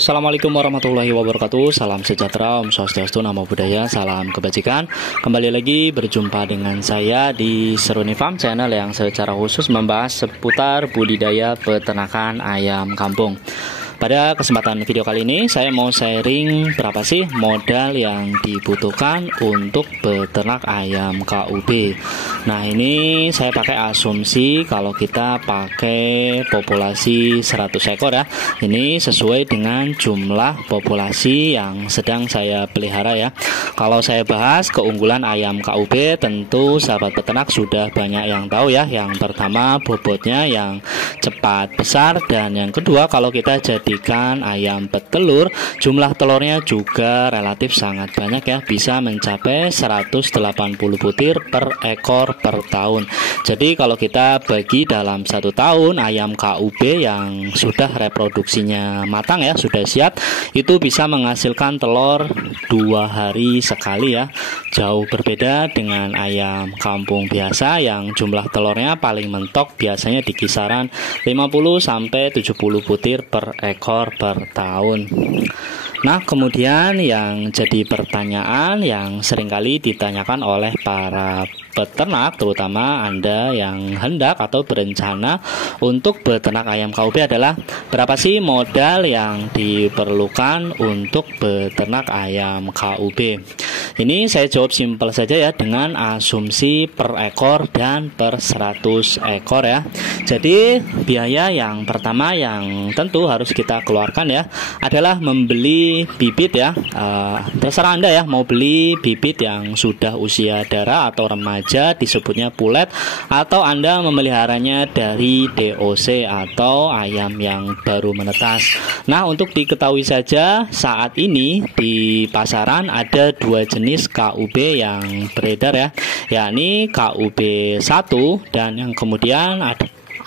Assalamualaikum warahmatullahi wabarakatuh. Salam sejahtera, Om Swastiastu, Namo Buddhaya, salam kebajikan. Kembali lagi berjumpa dengan saya di Seruni Farm Channel yang secara khusus membahas seputar budidaya peternakan ayam kampung. Pada kesempatan video kali ini saya mau sharing berapa sih modal yang dibutuhkan untuk beternak ayam KUB. Nah, ini saya pakai asumsi kalau kita pakai populasi 100 ekor ya. Ini sesuai dengan jumlah populasi yang sedang saya pelihara ya. Kalau saya bahas keunggulan ayam KUB, tentu sahabat peternak sudah banyak yang tahu ya. Yang pertama, bobotnya yang cepat besar, dan yang kedua, kalau kita jadikan ayam petelur, jumlah telurnya juga relatif sangat banyak ya, bisa mencapai 180 butir per ekor per tahun. Jadi kalau kita bagi dalam 1 tahun, ayam KUB yang sudah reproduksinya matang ya, sudah siap, itu bisa menghasilkan telur 2 hari sekali ya. Jauh berbeda dengan ayam kampung biasa yang jumlah telurnya paling mentok biasanya di kisaran 50-70 butir per ekor per tahun. Nah, kemudian yang jadi pertanyaan yang seringkali ditanyakan oleh para peternak, terutama Anda yang hendak atau berencana untuk beternak ayam KUB adalah berapa sih modal yang diperlukan untuk beternak ayam KUB? Ini saya jawab simpel saja ya, dengan asumsi per ekor dan per 100 ekor ya. Jadi biaya yang pertama yang tentu harus kita keluarkan ya adalah membeli bibit ya. Terserah Anda ya, mau beli bibit yang sudah usia dara atau remaja, disebutnya pulet, atau Anda memeliharanya dari DOC atau ayam yang baru menetas. Nah, untuk diketahui saja, saat ini di pasaran ada 2 jenis KUB yang beredar ya, yakni KUB 1 dan yang kemudian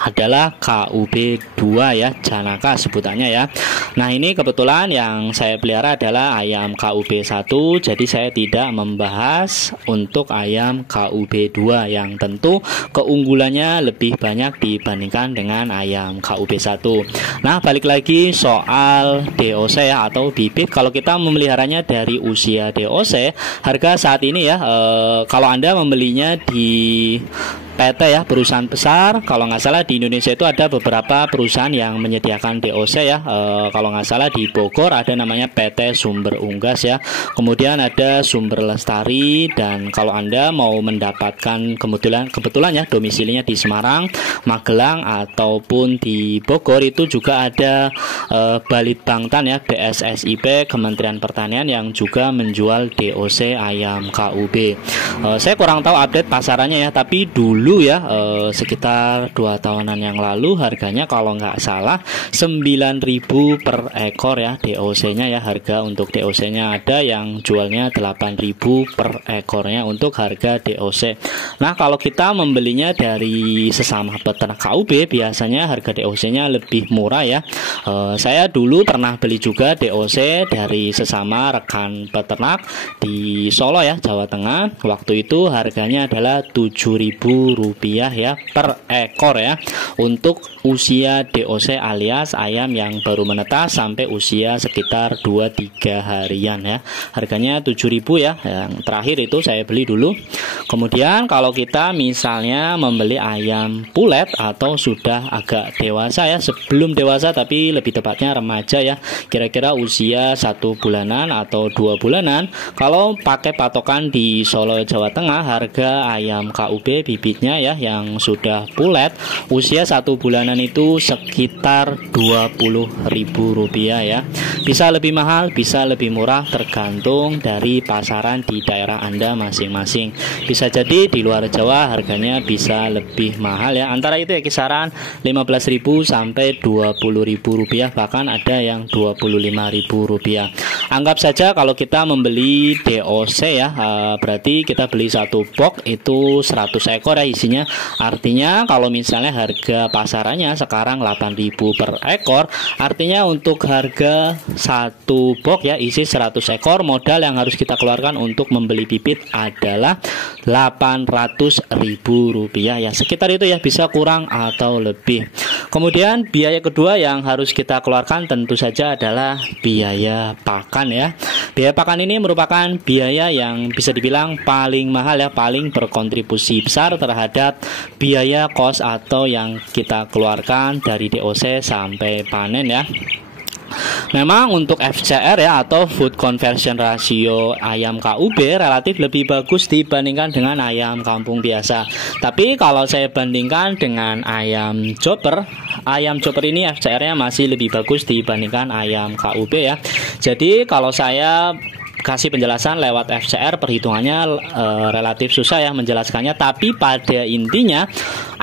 adalah KUB 2 ya, janaka sebutannya ya. Nah, ini kebetulan yang saya pelihara adalah ayam KUB 1, jadi saya tidak membahas untuk ayam KUB 2 yang tentu keunggulannya lebih banyak dibandingkan dengan ayam KUB 1. Nah, balik lagi soal DOC ya, atau bibit. Kalau kita memeliharanya dari usia DOC, harga saat ini ya, kalau Anda membelinya di PT ya, perusahaan besar, kalau nggak salah di Indonesia itu ada beberapa perusahaan yang menyediakan DOC ya. Kalau nggak salah di Bogor ada namanya PT Sumber Unggas ya, kemudian ada Sumber Lestari, dan kalau Anda mau mendapatkan kebetulan ya domisilinya di Semarang, Magelang ataupun di Bogor, itu juga ada Balitbangtan ya, BSSIP, Kementerian Pertanian, yang juga menjual DOC ayam KUB. Saya kurang tahu update pasarannya ya, tapi dulu ya, sekitar 2 tahunan yang lalu harganya kalau nggak salah 9.000 per ekor ya DOC-nya ya. Harga untuk DOC-nya ada yang jualnya 8.000 per ekornya untuk harga DOC. Nah, kalau kita membelinya dari sesama peternak KUB, biasanya harga DOC-nya lebih murah ya. Saya dulu pernah beli juga DOC dari sesama rekan peternak di Solo ya, Jawa Tengah. Waktu itu harganya adalah Rp7.000 ya per ekor ya, untuk usia DOC alias ayam yang baru menetas sampai usia sekitar 2-3 harian ya. Harganya 7.000 ya, yang terakhir itu saya beli dulu. Kemudian kalau kita misalnya membeli ayam pulet atau sudah agak dewasa ya, sebelum dewasa tapi lebih tepatnya remaja ya, kira-kira usia 1 bulanan atau 2 bulanan, kalau pakai patokan di Solo Jawa Tengah, harga ayam KUB bibitnya ya yang sudah pulet usia 1 bulanan itu sekitar Rp20.000 ya. Bisa lebih mahal, bisa lebih murah, tergantung dari pasaran di daerah Anda masing-masing. Bisa jadi di luar Jawa harganya bisa lebih mahal ya, antara itu ya kisaran Rp15.000 sampai Rp20.000, bahkan ada yang Rp25.000. Anggap saja kalau kita membeli DOC ya, berarti kita beli 1 box itu 100 ekor ya isinya. Artinya kalau misalnya harga pasarannya sekarang 8.000 per ekor, artinya untuk harga satu box ya isi 100 ekor, modal yang harus kita keluarkan untuk membeli bibit adalah Rp800.000 ya, sekitar itu ya, bisa kurang atau lebih. Kemudian biaya kedua yang harus kita keluarkan tentu saja adalah biaya pakan ya. Biaya pakan ini merupakan biaya yang bisa dibilang paling mahal ya, paling berkontribusi besar terhadap biaya kos atau yang kita keluarkan dari DOC sampai panen ya. Memang untuk FCR ya atau Food Conversion Ratio ayam KUB relatif lebih bagus dibandingkan dengan ayam kampung biasa. Tapi kalau saya bandingkan dengan ayam chopper ini FCR-nya masih lebih bagus dibandingkan ayam KUB ya. Jadi kalau saya kasih penjelasan lewat FCR, perhitungannya relatif susah ya menjelaskannya, tapi pada intinya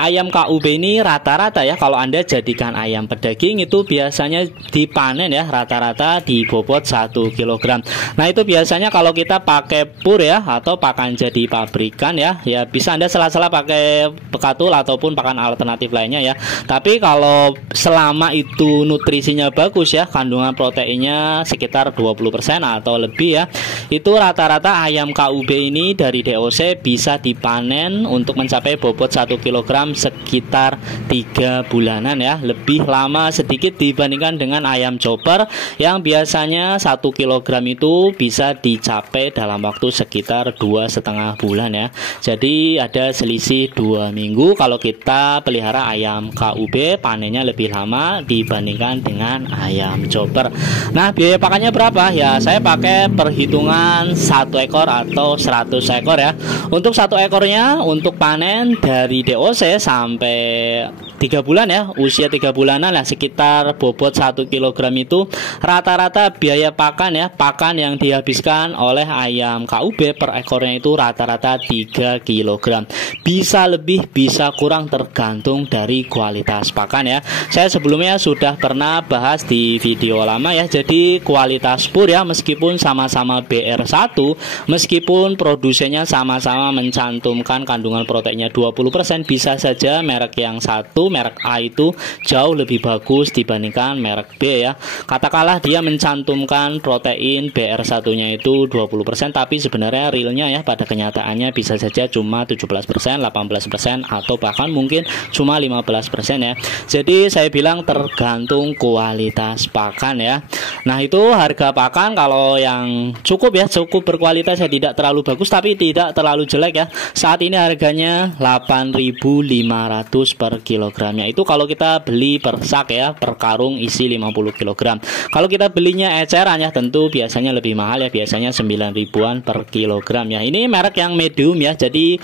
ayam KUB ini rata-rata ya, kalau Anda jadikan ayam pedaging itu biasanya dipanen ya rata-rata di bobot 1 kg. Nah itu biasanya kalau kita pakai pur ya atau pakan jadi pabrikan ya bisa Anda sela-sela pakai bekatul ataupun pakan alternatif lainnya ya. Tapi kalau selama itu nutrisinya bagus ya, kandungan proteinnya sekitar 20% atau lebih ya, itu rata-rata ayam KUB ini dari DOC bisa dipanen untuk mencapai bobot 1 kg sekitar 3 bulanan ya, lebih lama sedikit dibandingkan dengan ayam chopper yang biasanya 1 kg itu bisa dicapai dalam waktu sekitar 2,5 bulan ya. Jadi ada selisih 2 minggu kalau kita pelihara ayam KUB, panennya lebih lama dibandingkan dengan ayam chopper. Nah biaya pakannya berapa ya, saya pakai perhitungan 1 ekor atau 100 ekor ya. Untuk 1 ekornya untuk panen dari DOC sampai 3 bulan ya, usia 3 bulanan lah, sekitar bobot 1 kg itu rata-rata biaya pakan ya, pakan yang dihabiskan oleh ayam KUB per ekornya itu rata-rata 3 kg. Bisa lebih bisa kurang tergantung dari kualitas pakan ya. Saya sebelumnya sudah pernah bahas di video lama ya. Jadi kualitas pur ya, meskipun sama-sama BR1, meskipun produsennya sama-sama mencantumkan kandungan proteinnya 20%, bisa saja merek yang satu, merek A itu jauh lebih bagus dibandingkan merek B ya. Katakanlah dia mencantumkan protein BR1-nya itu 20%, tapi sebenarnya realnya ya pada kenyataannya bisa saja cuma 17%, 18% atau bahkan mungkin cuma 15% ya. Jadi saya bilang tergantung kualitas pakan ya. Nah itu harga pakan kalau yang cukup ya, cukup berkualitas ya, tidak terlalu bagus tapi tidak terlalu jelek ya. Saat ini harganya 8.500 per kilogramnya. Itu kalau kita beli per sak ya, per karung isi 50 kg. Kalau kita belinya eceran ya tentu biasanya lebih mahal ya, biasanya 9 ribuan per kilogram ya. Ini merek yang medium ya, jadi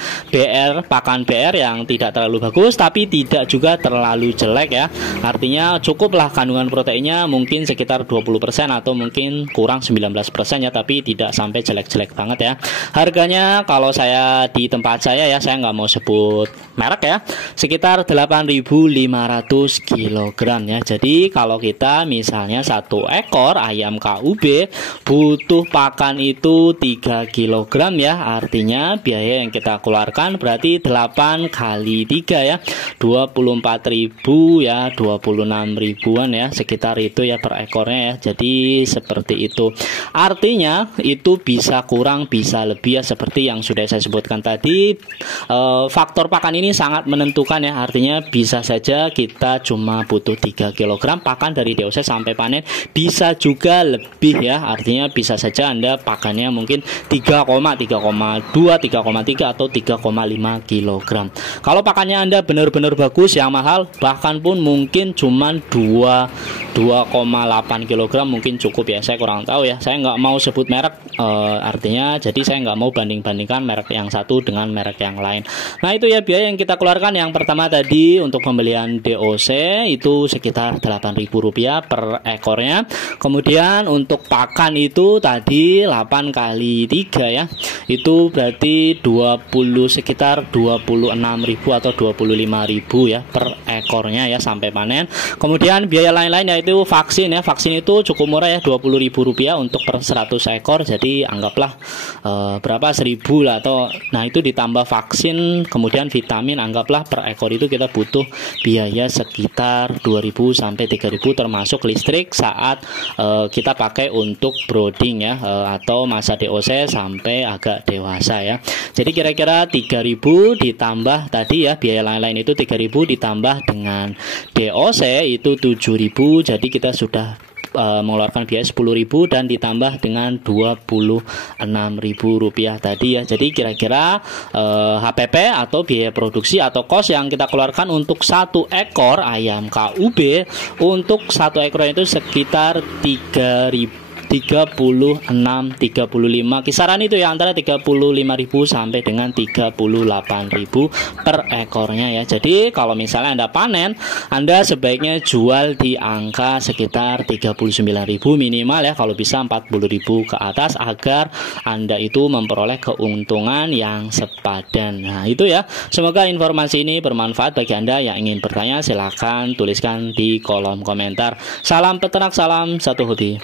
pakan BR yang tidak terlalu bagus tapi tidak juga terlalu jelek ya. Artinya cukuplah kandungan proteinnya mungkin sekitar 20% atau mungkin kurang 19% ya, tapi tidak sampai jelek-jelek banget ya. Harganya kalau saya di tempat saya ya, saya nggak mau sebut merek ya, sekitar 8.500 kg ya. Jadi kalau kita misalnya 1 ekor ayam KUB butuh pakan itu 3 kg ya, artinya biaya yang kita keluarkan berarti 8 kali 3 ya, 24.000 ya, 26 ribuan ya, sekitar itu ya per ekornya ya. Jadi seperti itu, artinya itu bisa kurang bisa lebih ya, seperti yang sudah saya sebutkan tadi. Faktor pakan ini sangat menentukan ya, artinya bisa saja kita cuma butuh 3 kg pakan dari DOC sampai panen, bisa juga lebih ya, artinya bisa saja Anda pakannya mungkin 3,2, 3,3 atau 3,5 kg. Kalau pakannya Anda benar-benar bagus yang mahal, bahkan pun mungkin cuman 2,8 kg mungkin cukup ya, saya kurang tahu ya, saya nggak mau sebut merek, artinya jadi saya nggak mau banding-bandingkan merek yang satu dengan merek yang lain. Nah itu ya biaya yang kita keluarkan. Yang pertama tadi untuk untuk pembelian DOC itu sekitar Rp8.000 per ekornya. Kemudian untuk pakan itu tadi 8 kali 3 ya, itu berarti sekitar 26.000 atau 25.000 ya per ekornya ya sampai panen. Kemudian biaya lain-lain yaitu vaksin ya, vaksin itu cukup murah ya, Rp20.000 untuk per 100 ekor. Jadi anggaplah berapa 1.000 lah, atau nah itu ditambah vaksin kemudian vitamin, anggaplah per ekor itu kita butuh biaya sekitar 2.000 sampai 3.000 termasuk listrik saat kita pakai untuk brooding ya, atau masa DOC sampai agak dewasa ya. Jadi kira-kira 3.000 ditambah tadi ya, biaya lain-lain itu 3.000 ditambah dengan DOC itu 7.000, jadi kita sudah mengeluarkan biaya 10.000 dan ditambah dengan Rp26.000 tadi ya. Jadi kira-kira HPP atau biaya produksi atau kos yang kita keluarkan untuk 1 ekor ayam KUB, untuk 1 ekor itu sekitar 36, 35 kisaran itu ya, antara 35.000 sampai dengan 38.000 per ekornya ya. Jadi kalau misalnya Anda panen, Anda sebaiknya jual di angka sekitar 39.000 minimal ya, kalau bisa 40.000 ke atas agar Anda itu memperoleh keuntungan yang sepadan. Nah itu ya, semoga informasi ini bermanfaat bagi Anda. Yang ingin bertanya silahkan tuliskan di kolom komentar. Salam peternak, salam satu hobi.